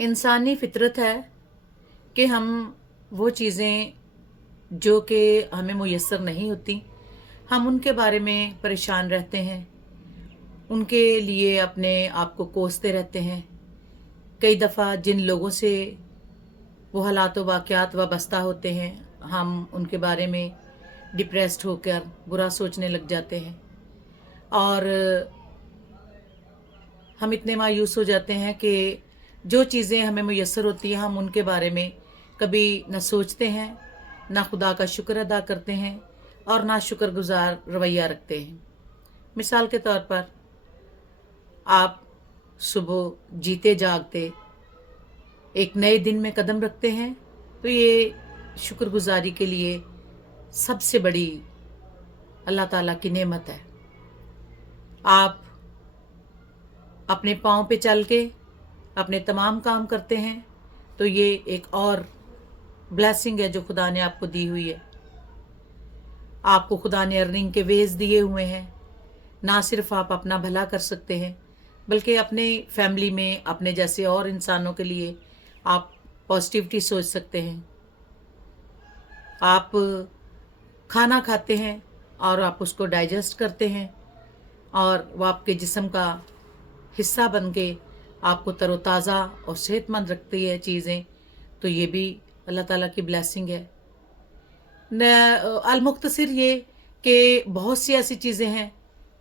इंसानी फितरत है कि हम वो चीज़ें जो कि हमें मुयस्सर नहीं होती, हम उनके बारे में परेशान रहते हैं, उनके लिए अपने आप को कोसते रहते हैं। कई दफ़ा जिन लोगों से वो हालात व वाक़यात वाबस्ता होते हैं, हम उनके बारे में डिप्रेस्ड होकर बुरा सोचने लग जाते हैं और हम इतने मायूस हो जाते हैं कि जो चीज़ें हमें मुयस्सर होती हैं, हम उनके बारे में कभी न सोचते हैं, ना खुदा का शुक्र अदा करते हैं और ना शुक्रगुजार रवैया रखते हैं। मिसाल के तौर पर आप सुबह जीते जागते एक नए दिन में कदम रखते हैं, तो ये शुक्रगुजारी के लिए सबसे बड़ी अल्लाह ताला की नेमत है। आप अपने पाँव पे चल के अपने तमाम काम करते हैं, तो ये एक और ब्लेसिंग है जो खुदा ने आपको दी हुई है। आपको खुदा ने अर्निंग के वेज दिए हुए हैं। ना सिर्फ आप अपना भला कर सकते हैं, बल्कि अपने फैमिली में अपने जैसे और इंसानों के लिए आप पॉजिटिविटी सोच सकते हैं। आप खाना खाते हैं और आप उसको डाइजेस्ट करते हैं और वो आपके जिस्म का हिस्सा बन के आपको तरोताज़ा और सेहतमंद रखती है चीज़ें, तो ये भी अल्लाह ताला की ब्लेसिंग है। अलमुख्तसर ये कि बहुत सी ऐसी चीज़ें हैं,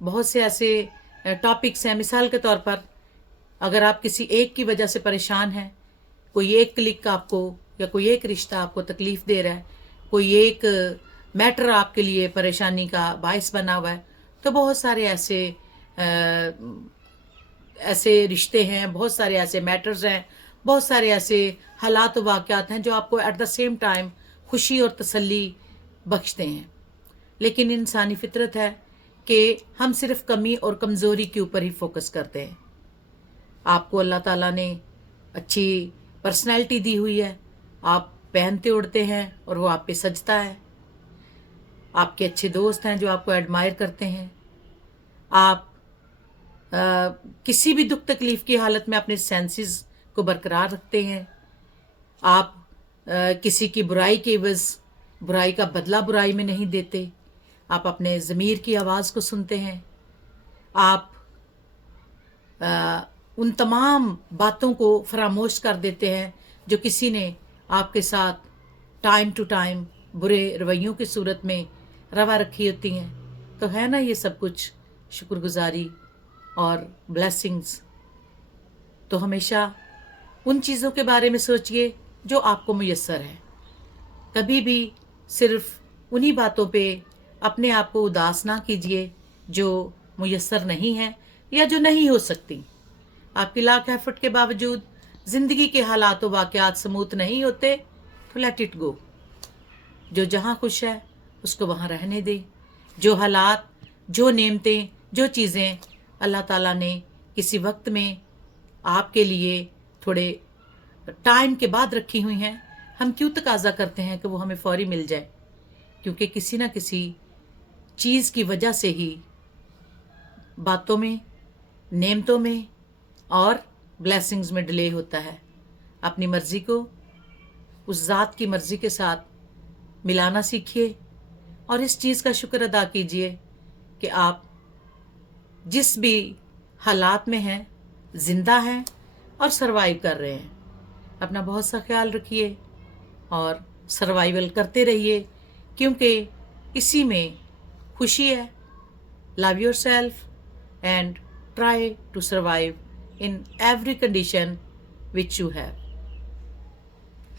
बहुत से ऐसे टॉपिक्स हैं। मिसाल के तौर पर अगर आप किसी एक की वजह से परेशान हैं, कोई एक क्लिक आपको या कोई एक रिश्ता आपको तकलीफ़ दे रहा है, कोई एक मैटर आपके लिए परेशानी का बायस बना हुआ है, तो बहुत सारे ऐसे रिश्ते हैं, बहुत सारे ऐसे मैटर्स हैं, बहुत सारे ऐसे हालात व वाक़यात हैं जो आपको एट द सेम टाइम खुशी और तसल्ली बख्शते हैं। लेकिन इंसानी फितरत है कि हम सिर्फ कमी और कमज़ोरी के ऊपर ही फोकस करते हैं। आपको अल्लाह ताला ने अच्छी पर्सनैलिटी दी हुई है, आप पहनते उड़ते हैं और वो आप पे सजता है। आपके अच्छे दोस्त हैं जो आपको एडमायर करते हैं। आप किसी भी दुख तकलीफ़ की हालत में अपने सेंसेस को बरकरार रखते हैं। आप किसी की बुराई के एवज़ बुराई का बदला बुराई में नहीं देते। आप अपने ज़मीर की आवाज़ को सुनते हैं। आप उन तमाम बातों को फरामोश कर देते हैं जो किसी ने आपके साथ टाइम टू टाइम बुरे रवैयों की सूरत में रवा रखी होती हैं। तो है ना ये सब कुछ शुक्रगुजारी और ब्लेसिंग्स। तो हमेशा उन चीज़ों के बारे में सोचिए जो आपको मुयस्सर है। कभी भी सिर्फ उन्हीं बातों पे अपने आप को उदास ना कीजिए जो मुयस्सर नहीं है या जो नहीं हो सकती। आपकी लाख एफर्ट के बावजूद ज़िंदगी के हालात व वाक़यात स्मूथ नहीं होते, तो लेट इट गो। जो जहाँ खुश है उसको वहाँ रहने दे। जो हालात, जो नेमतें, जो चीज़ें अल्लाह ताला ने किसी वक्त में आपके लिए थोड़े टाइम के बाद रखी हुई हैं, हम क्यों तकाज़ा करते हैं कि वो हमें फ़ौरी मिल जाए? क्योंकि किसी न किसी चीज़ की वजह से ही बातों में, नेमतों में और ब्लेसिंग्स में डिले होता है। अपनी मर्ज़ी को उस ज़ात की मर्ज़ी के साथ मिलाना सीखिए और इस चीज़ का शुक्र अदा कीजिए कि आप जिस भी हालात में हैं, ज़िंदा हैं और सर्वाइव कर रहे हैं। अपना बहुत सा ख्याल रखिए और सर्वाइवल करते रहिए, क्योंकि इसी में खुशी है। Love yourself and try to survive in every condition which you have.